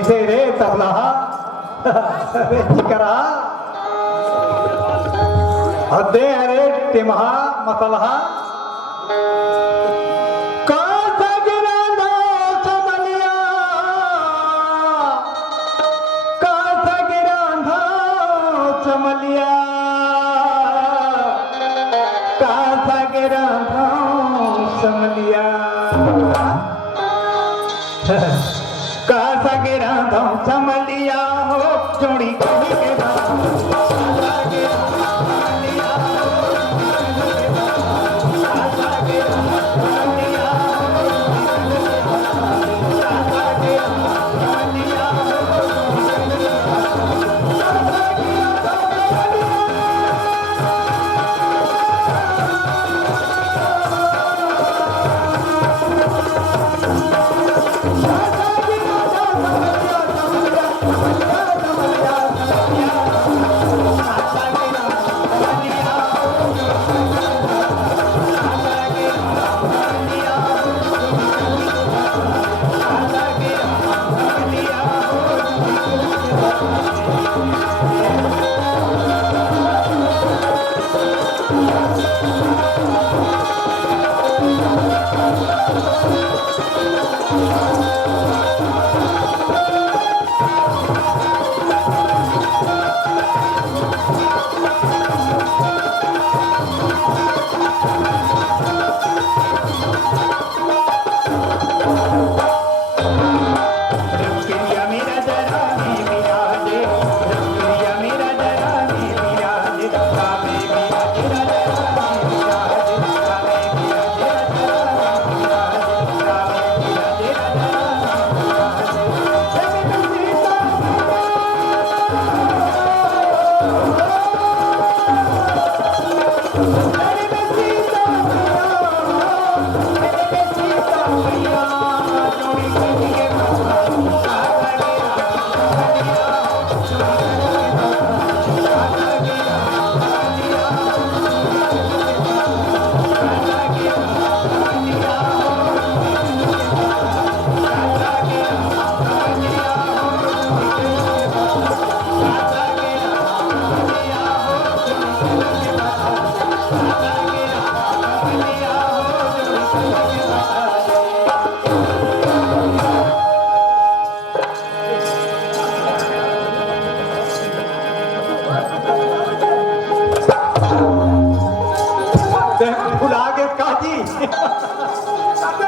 कैसे रे तबला रे चिकरा हदे अरे तिमहा मसलहा कासा गिराना चमलिया कासा गिराना चमलिया कासा गिराना चमलिया कासा गिरा दो चमलिया हो चोड़ी कहीं के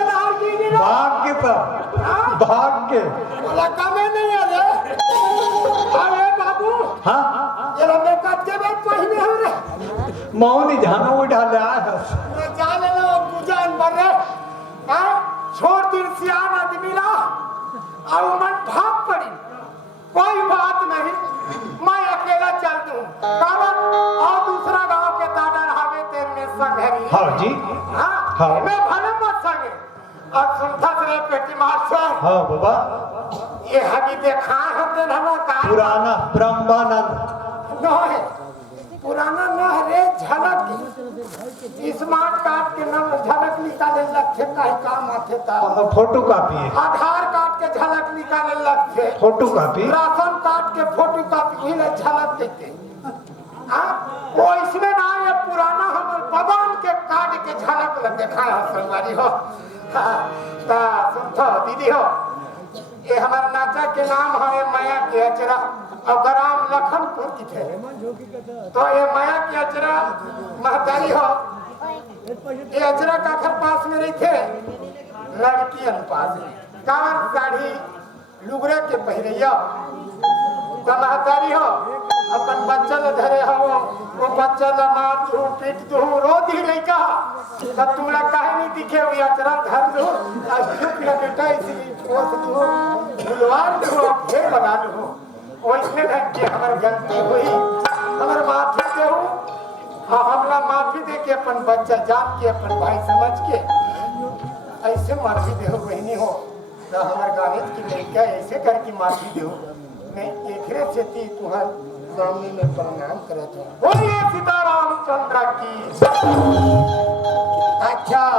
भाग्य पर भाग्य कमे नहीं है रे अरे बाबू हाँ ये लंबे कट के बाद पहिने हो रे मौनी जानो उठा ले आया मैं जाने लो पूजन पर रे हाँ छोड़ दिन सियान आदमी ला और मन भाग पड़ी कोई बात नहीं मैं अकेला चल दूं कारण और दूसरा गांव के दादा हवे तेरे में संघरी हाँ जी हाँ हाँ। मैं भले मत संगे और सुनता रे पेटी मास्टर हाँ बाबा ये हमी देखा होते ना का पुराना ब्रह्मानंद न है पुराना न है रे झलक स्मार्ट कार्ड के नाम झलक निकाले लक्ष्य का ही काम आते था फोटो कॉपी है आधार कार्ड के झलक निकाले लक्ष्य फोटो कॉपी राशन कार्ड के फोटो कॉपी ही झलक देते हाँ वो इसमें ना ये पुराना हमारे भगवान के कार्ड के झलक लग देखा है संगवारी हो सुनतो दीदी हो ये हमारे नाचा के नाम है माया के अचरा और ग्राम लखनपुर की थे तो ये माया की अचरा महतारी हो ये अचरा का घर पास में नहीं थे लड़की पास में कान साड़ी लुगरे के पहरिया तो महतारी हो अपन बच्चा ल धरे हो वो बच्चा ल मार दू पीट दू रो दी लइका तब तुम लोग काहे नहीं दिखे हुई अचरा धर दो आज चुप न बेटा इसलिए पोस दो बुलवार दो फिर बना लो वैसे ढंग के हमारी गलती हुई हमारे माफी दो हाँ हमला माफी दे के अपन बच्चा जान के अपन भाई समझ के ऐसे माफी दे बहनी हो तो हमारे गाने की लड़का ऐसे करके माफी दो मैं एक से ती तुम्हार सामने में प्रणाम करता हूँ बोलिए सीताराम चंद्र की अच्छा